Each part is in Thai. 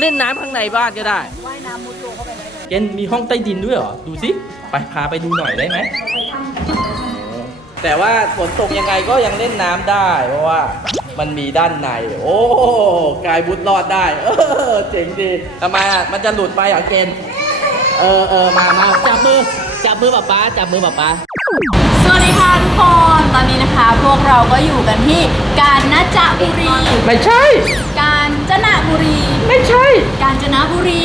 เล่นน้ำข้างในบ้านก็ได้ ว่ายน้ำมุดตัวเข้าไปได้เลยเกนมีห้องใต้ดินด้วยเหรอ ดูสิ ไปพาไปดูหน่อยได้ไหม แต่ว่าฝนตกยังไงก็ยังเล่นน้ำได้ เพราะว่ามันมีด้านใน โอ้กายบุดรอดได้ เออเจ๋งดีทำไมอะมันจะหลุดไปเหรอเกนเออเออมามาจับมือ จับมือป๊าป๊าจับมือป๊าป๊าสวัสดีค่ะทุกคนตอนนี้นะคะ พวกเราก็อยู่กันที่กาญจนบุรี ไม่ใช่ กาญจ นบุรี ไม่ใช่ กาญจนบุรี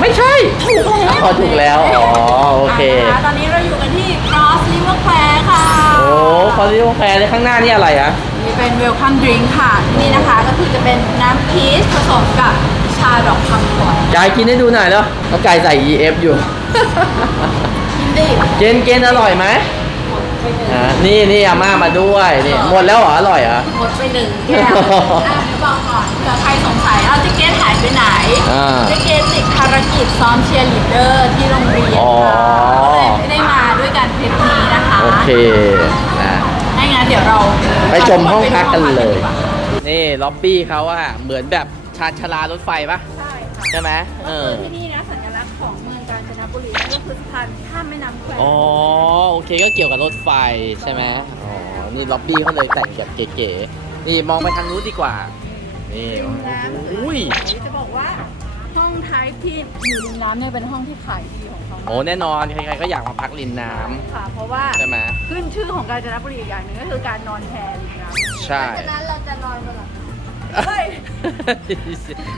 ไม่ใช่ ถูกแล้วอ๋อถูกแล้วอ๋อโอเคะะตอนนี้เราอยู่กันที่ Cross River Square ค่ะ โอ้คอริโอแฟร์ในข้างหน้านี่อะไรอะนี่เป็น Welcome Drink ค่ะ นี่นะคะก็คือจะเป็นน้ำพีชผสมกับชาดอกคำฝอยกายกินให้ดูหน่อยแล้วก็กายใส่ EF อยู่ กินดิ เกนเกนอร่อยไหม อ่านี่นี่อาม่ามาด้วยนี่หมดแล้วเหรออร่อยเหรอ หมดไปหนึ่งแก้วอะเดี๋ยวบอกก่อนเผื่อใครสงสัยเอาเจ๊เกตหายไปไหนอ่าเจ๊เกตติดภารกิจซ้อมเชียร์ลีดเดอร์ที่โรงเรียนอ๋อ ค่ะก็เลยไม่ได้มาด้วยกันทริปนี้นะคะโอเคนะให้งั้นเดี๋ยวเราไปชมห้องพักกันเลยดีว่านี่ล็อบบี้เขาอะเหมือนแบบชานชาลารถไฟปะใช่ค่ะใช่ไหมเออ ที่นี่ นบุรีนั่นก็คือสะพานข้ามแม่น้ำแควอ๋อโอเคก็เกี่ยวกับรถไฟใช่ไหมอ๋อนี่ล็อบบี้เขาเลยแต่งแบบเก๋ๆนี่มองไปทางนู้นดีกว่านี่ริมน้ำอุ้ยจะบอกว่าห้องท้ายที่อยู่ริมน้ำเนี่ยเป็นห้องที่ขายดีของเขาโอ้แน่นอนใครๆก็อยากมาพักริมน้ำค่ะ เพราะว่าใช่ไหมขึ้นชื่อของกาญจนบุรีอีกอย่างหนึ่งก็คือการนอนแพริมน้ำใช่ฉะนั้นเราจะนอนบนหลังคา เฮ้ย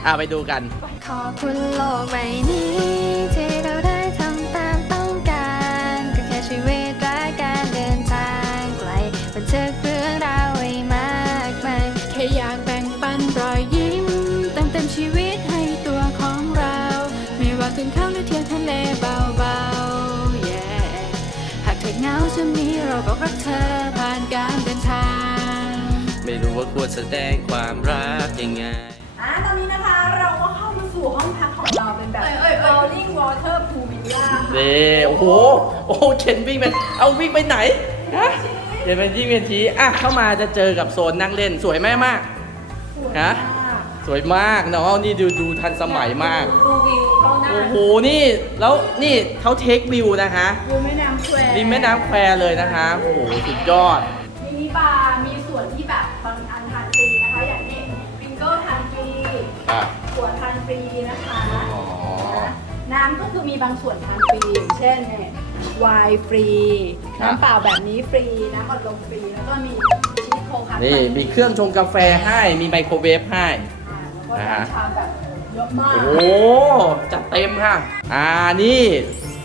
อะไปดูกัน ขอบคุณโลกใบนี้ที่ ที่ยวทะเลเบาๆ yeah หากเธอเหงาจะมีเราบอกรักเธอผ่านการเดินทาง ไม่รู้ว่าควรแสดงความรักยังไง อะตอนนี้นะคะเราก็เข้ามาสู่ห้องพักของเราเป็นแบบ Falling Water Pool Villa ค่ะเด้โอ้โห โอ้โหเคนวิ่งไป เอาวิ่งไปไหนฮะเดี๋ยวเป็นที่เป็นทีอะเข้ามาจะเจอกับโซนนั่งเล่นสวยไหมมากฮะสวยมากเนาะนี่ดูดูทันสมัยมาก ดูวิวเข้าหน้า โอ้โห นี่ แล้วนี่เขาเทควิวนะคะ วิวแม่น้ำแควริมแม่น้ำแควเลยนะคะ โอ้โห สุดยอด มินิบาร์มีส่วนที่แบบบางอันทานฟรีนะคะ อย่างนี้วิงเกิลทานฟรีอะขวดทานฟรีนะคะอ๋อน้ำก็คือมีบางส่วนทานฟรีอย่างเช่นเนี่ยไวน์ฟรี ครับ น้ำเปล่าแบบนี้ฟรี น้ำอัดลมฟรี แล้วก็มีชีสโคคัสนี่ มีเครื่องชงกาแฟให้ มีไมโครเวฟให้ อ่าแล้วก็น้ำชาแบบ เยอะมาก โอ้โหจัดเต็มค่ะ อ่านี่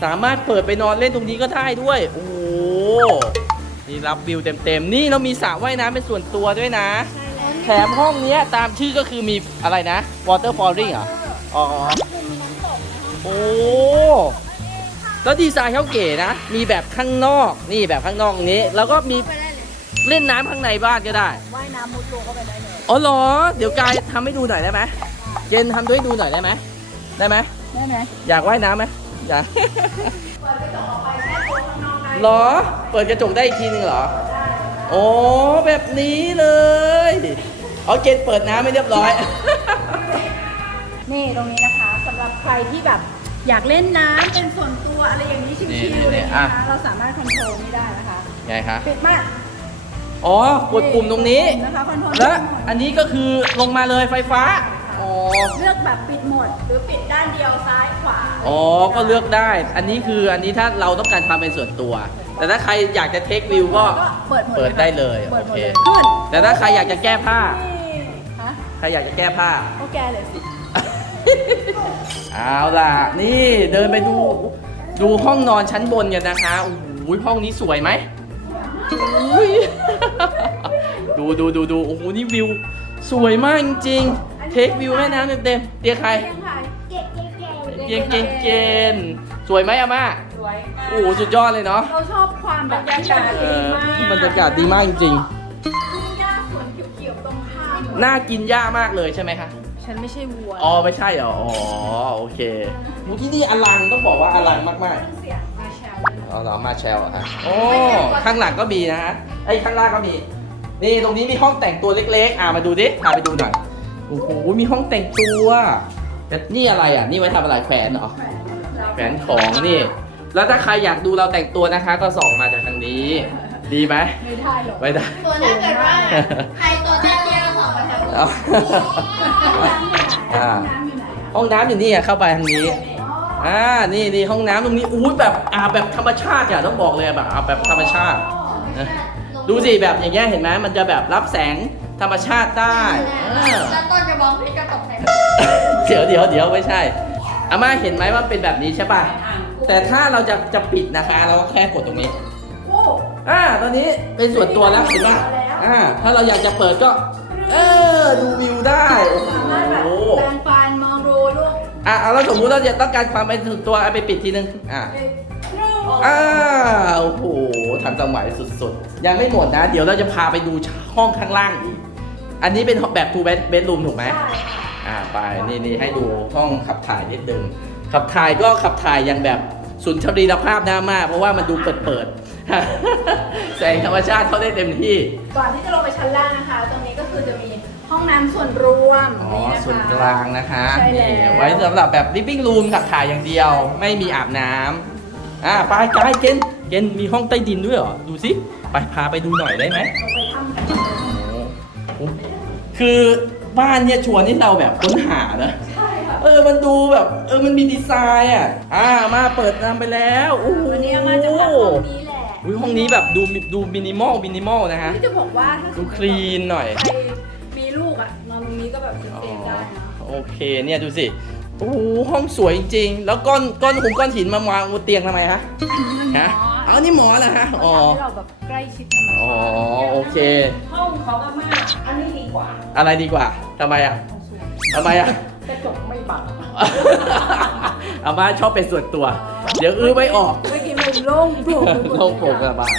สามารถเปิดไปนอนเล่นตรงนี้ก็ได้ด้วย โอ้โหนี่รับวิวเต็มๆ นี่เรามีสระว่ายน้ำเป็นส่วนตัวด้วยนะ แถมห้องเนี้ยตามชื่อก็คือมีอะไรนะ water falling เหรอ อ๋อ โอ้ แล้วดีไซน์เขาเก๋นะ มีแบบข้างนอก นี่แบบข้างนอกนี้ แล้วก็มีเล่นน้ำข้างในบ้านก็ได้ ว่ายน้ำมุดตัวเข้าไปได้เลย อ๋อเหรอ เดี๋ยวกายทำให้ดูหน่อยได้ไหม เจนทำด้วยดูหน่อยได้ไหมได้ไหมได้ไหมอยากว่ายน้ำไหมอยากเปิดกระจกออกไปแค่ตัวข้างนอกได้เหรอ เปิดกระจกได้อีกทีหนึงเหรอโอ้แบบนี้เลยเอาเจนเปิดน้ำไม่เรียบร้อย นี่ตรงนี้นะคะสำหรับใครที่แบบอยากเล่นน้ำเป็นส่วนตัวอะไรอย่างนี้ชินี่วๆอะไรอย่างอะเงี้ยนะคะเราสามารถคอนโทรลนี่ได้นะคะไงคะปิดมากอ๋อกดปุ่มตรงนี้ นะคะคอนโทรลและอันนี้ก็คือลงมาเลยไฟฟ้า อ๋อ เลือกแบบปิดหมด หรือปิดด้านเดียวซ้ายขวาอ๋อ ก็เลือกได้ อันนี้คืออันนี้ถ้าเราต้องการความเป็นส่วนตัว แต่ถ้าใครอยากจะเทควิวก็เปิดหมดเปิดได้เลยเปิดหมดเลยโอเค ขึ้นแต่ถ้าใครอยากจะแก้ผ้า นี่ฮะใครอยากจะแก้ผ้าก็แกเลยสิ เอาล่ะ นี่เดินไปดู ดูห้องนอนชั้นบนกันนะคะโอ้โหห้องนี้สวยไหมอุ้ย ดูดูดูดูโอ้โหนี่วิว สวยมากจริงๆเทควิวแม่น้ำเต็มๆเตียงใครยังไงเจ๊เจ๊เจ๊เตียงเกนเกนสวยไหมอาม่าสวยมากโอ้โหสุดยอดเลยเนาะเราชอบความแบบบรรยากาศเอดีอมากบรรยากาศดีมากจริงทุ่งหญ้าสวนเขียวๆตรงข้ามๆน่ากินย่ามากเลยใช่ไหมคะฉันไม่ใช่วัวอ๋อไม่ใช่เหรออ๋อโอเคมูที่นี่อลังต้องบอกว่าอลังมากเสียงมาแชร์ๆอ๋อเหรามาแชลเหรอฮะโอ้ข้างหลังก็มีนะฮะไอ้ยข้างล่างก็มี นี่ตรงนี้มีห้องแต่งตัวเล็ก ๆ อ่ามาดูดิพาไปดูหน่อย โอ้โห มีห้องแต่งตัวนี่อะไรอะ นี่ไว้ทำอะไรแขวนเหรอ แขวนของนี่ แล้วถ้าใครอยากดูเราแต่งตัวนะคะ ก็ส่องมาจากทางนี้ ดีไหมไม่ได้หรอกไม่ได้ส่วนถ้าเกิดว่า ใครตัวเตี้ยๆก็สองมาทางนู้นเอาอ่า ห้องน้ำอยู่นี่อะเข้าไปทางนี้ อ่า นี่นี่ห้องน้ำตรงนี้อุ้ยแบบอาบแบบธรรมชาติอะต้องบอกเลยแบบอาบแบบธรรมชาติ นะ ดูสิแบบอย่างเงี้ยเห็นไหมมันจะแบบรับแสงธรรมชาติได้เออแล้วต้นจะมองเพชรกระตกใส่เดี๋ยวเดี๋ยวเดี๋ยวไม่ใช่อาม่าเห็นไหมว่าเป็นแบบนี้ใช่ป่ะ แต่ถ้าเราจะจะปิดนะคะ เราก็แค่กดตรงนี้โอ้อ่าตอนนี้เป็นส่วนตัวแล้วเห็นป่ะอ่าถ้าเราอยากจะเปิดก็ เออดูวิวได้โอ้สามารถแบบโหแปรงฟันมองดูลูกอะเอาแล้วสมมุติเราจะต้องการความเป็นส่วนตัวเอาไปปิดทีนึงอ่า อ่าโอ้โหทันสมัยสุดๆ ยังไม่หมดนะ เดี๋ยวเราจะพาไปดูห้องข้างล่างอีก อันนี้เป็นแบบ two bed bedroom ถูกไหมอ่าไปนี่นี่ให้ดูห้องขับถ่ายนิดนึงขับถ่ายก็ขับถ่ายอย่างแบบสุนทรีรภาพหน้ามาก เพราะว่ามันดูเปิดเปิดๆแสงธรรมชาติเขาได้เต็มที่ ก่อนที่จะลงไปชั้นล่างนะคะ ตรงนี้ก็คือจะมีห้องน้ำส่วนรวมอ๋อนี่นะคะส่วนกลางนะคะใช่นี่แล้วไว้สำหรับแบบ living room ขับถ่ายอย่างเดียว ไม่มีอาบน้ำ อ่าไปกายเกนเกนมีห้องใต้ดินด้วยเหรอ ดูสิ ไปพาไปดูหน่อยได้ไหมไปทำกันโอ้โหคือบ้านเนี่ยชวนให้เราแบบค้นหานะ ใช่ค่ะ เออ มันดูแบบ เออ มันมีดีไซน์อะ อ่า มาเปิดนำไปแล้วโอ้โหวันนี้อามาจะพักห้องนี้แหละอุ๊ยห้องนี้แบบดูดูมินิมอลมินิมอลนะฮะ ที่จะบอกว่าถ้าสดูมมติคลีนหน่อย ใครมีลูกอะนอนตรงนี้ก็แบบเซอ๋อฟๆได้นะ โอเคเนี่ยดูสิ โอ้โหห้องสวยจริงๆแล้วก้อนก้อนหุงก้อนหินมาวางบนเตียงทำไมฮะฮะเอานี่หมอเหรอฮะอ๋อเขาอยากให้เราแบบใกล้ชิดธรรมอ๋อชาติโอเค ห้องของอาม่าอันนี้ดีกว่าอะไรดีกว่าทำไมอะทำไมอะ กระจกไม่บังอาม่าชอบเป็นส่วนตัว เดี๋ยวอื้อไม่ออกเมื่อกี้มันโล่งโปร่งโลงโปร่งกระบาด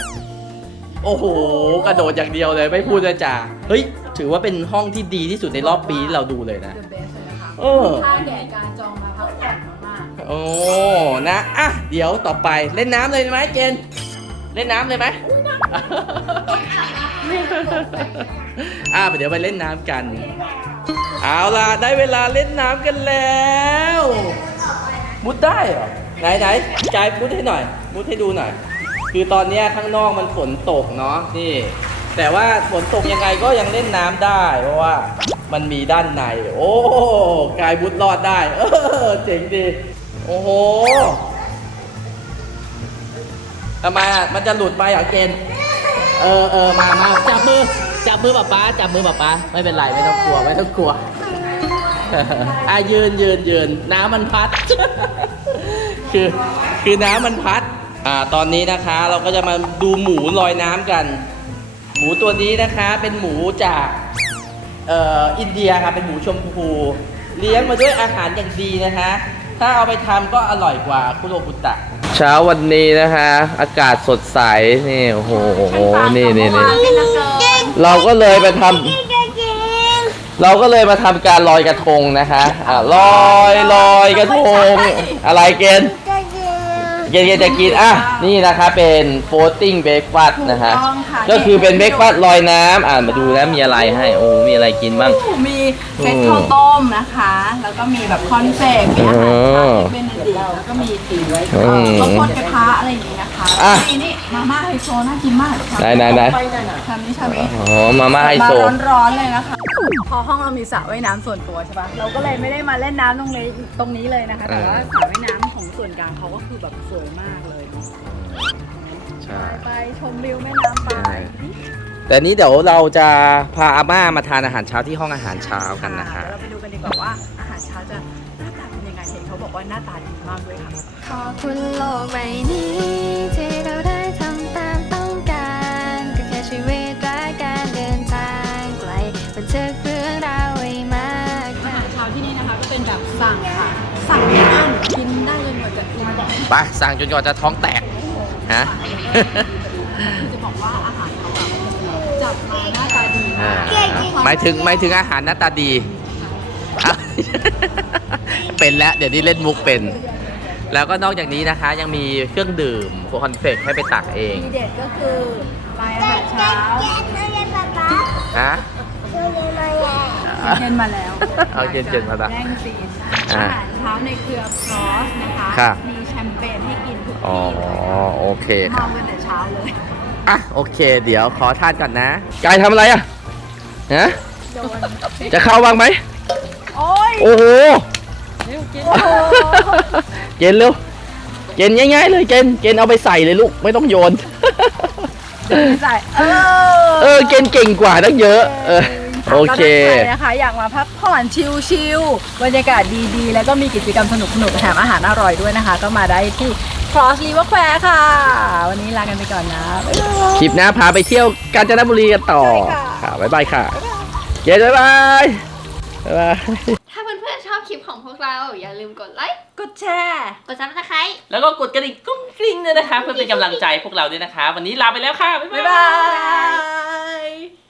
โอ้โห กระโดดอย่างเดียวเลยไม่พูดเลยจ้าเฮ้ย ถือว่าเป็นห้องที่ดีที่สุดในรอบปีที่เราดูเลยนะ The best เออ ค่าแก่การจองมาพักผ่อนมากโอ้ นะ อะ เดี๋ยวต่อไปเล่นน้ำเลยไหมเจน เล่นน้ำเลยไหม อะเดี๋ยวไปเล่นน้ำกัน เอาล่ะ ได้เวลาเล่นน้ำกันแล้ว มุดได้เหรอ ไหนไหนกายมุดให้หน่อย มุดให้ดูหน่อย คือตอนเนี้ยข้างนอกมันฝนตกเนาะ นี่ แต่ว่าฝนตกยังไงก็ยังเล่นน้ำได้ เพราะว่า มันมีด้านใน โอ้กายมุดรอดได้ เออเจ๋งดี โอ้โหทำไมอะมันจะหลุดไปเหรอเกณฑ์เออเออมามาจับมือ จับมือป๊าป๊าจับมือป๊าป๊าไม่เป็นไรไม่ต้องกลัวไม่ต้องกลัวอะยืนยืนยืนน้ำมันพัด คือคือน้ำมันพัด อ่าตอนนี้นะคะ เราก็จะมาดูหมูลอยน้ำกัน หมูตัวนี้นะคะเป็นหมูจาก เอ่ออินเดียครับเป็นหมูชมพู เลี้ยงมาด้วยอาหารอย่างดีนะคะถ้าเอาไปทำก็อร่อยกว่าคุโรบุตะ เช้าวันนี้นะคะ อากาศสดใสนี่โอ้โหๆนี่นี่นี่เป็นนักเกินเราก็เลยไปทำเราก็เลยมาทำการลอยกระทงนะคะอ่าลอยลอยกระทง อะไรเกณฑ์ เกณฑ์เกณฑ์จะกินอะนี่นะคะเป็น floating breakfast นะคะถูกต้องค่ะ ก็คือเป็น breakfast ลอยน้ำอ่านมาดูแล้วมีอะไรให้โอ้มีอะไรกินบ้าง มีเซตข้าวต้มนะคะ แล้วก็มีแบบคอนเฟกมีอาหารเช้าที่เป็นอดีตแล้วก็มีตีไว้อืมข้าวโพดกระทะอะไรอย่างนี้นะคะอะ นี่นี่มาม่าไฮโซน่ากินมากไหนไหนไหนไปนั่นน่ะทำนี้ทำนี้อ๋อมาม่าไฮโซมาร้อนๆเลยนะคะ พอห้องเรามีสระว่ายน้ำส่วนตัวใช่ปะเราก็เลยไม่ได้มาเล่นน้ำตรงนี้ตรงนี้เลยนะคะ แต่ว่าสระว่ายน้ำ ของส่วนกลางเขาก็คือแบบสวยมากเลยใช่ไปชมวิวแม่น้ำไปแต่นี้เดี๋ยวเราจะพาอาม่ามาทานอาหารเช้าที่ห้องอาหารเช้ากันนะคะเดี๋ยวเราไปดูกันดีกว่าว่าอาหารเช้าจะหน้าตาเป็นยังไงเห็นเขาบอกว่าหน้าตาดีมากด้วยค่ะขอบคุณโลกใบนี้ที่เราได้ทำตามต้องการก็แค่ชีวิตและการเดินทางไกลบันทึกเรื่องราวไว้มากมายเช้าที่นี่นะคะก็เป็นแบบสั่งค่ะสั่ง ไปสั่งจนกว่าจะท้องแตกฮะคือจะบอกว่าอาหารเขาแบบจัดมาหน้าตาดีมากหมายถึงหมายถึงอาหารหน้าตาดีอะเป็นแล้วเดี๋ยวนี้เล่นมุกเป็น แล้วก็นอกจากนี้นะคะ ยังมีเครื่องดื่มคอนเฟกให้ไปตักเองทีเด็ดก็คือลายอาหารเช้าฮะเย็นๆมาแล้วเอาเย็นๆมาแล้วแย่งซีน อ่าอาหารเช้าในเครือครอสนะคะค่ะ มีแชมเปญให้กินทุกอ๋อ ที่เลยโอเคครับเมากันแต่เช้าเลยอะโอเค เดี๋ยวขอทานก่อนนะกายทำอะไรอะฮะโดนจะเข้าบ้างไหมโอ้ยโอ้โห โอ้โหเกณฑ์เร็ว เกณฑ์ง่ายๆเลยเกณฑ์เกณฑ์เอาไปใส่เลยลูกไม่ต้องโยนไม่ใส่เออเออเกณฑ์เก่งกว่าตั้งเยอะ เออ โอเค ก็ถ้าใครนะคะ อยากมาพักผ่อนชิลๆบรรยากาศดีๆ แล้วก็มีกิจกรรมสนุกๆแถมอาหารอร่อยด้วยนะคะ ก็มาได้ที่ Cross River Fair ค่ะ วันนี้ลากันไปก่อนนะบ๊ายบาย คลิปหน้าพาไปเที่ยวกาญจนบุรีกันต่อใช่ค่ะ ค่ะบ๊ายบายค่ะเกณฑ์บ๊ายบายบ๊ายบาย ถ้าเพื่อนๆชอบคลิปของพวกเรา อย่าลืมกดไลค์ กดแชร์ กดซับสไครต์ แล้วก็กดกระดิ่งกุ้งกริ้งด้วยนะคะ เพื่อเป็นกำลังใจพวกเราด้วยนะคะ วันนี้ลาไปแล้วค่ะ บ๊ายบ๊ายบาบาย ย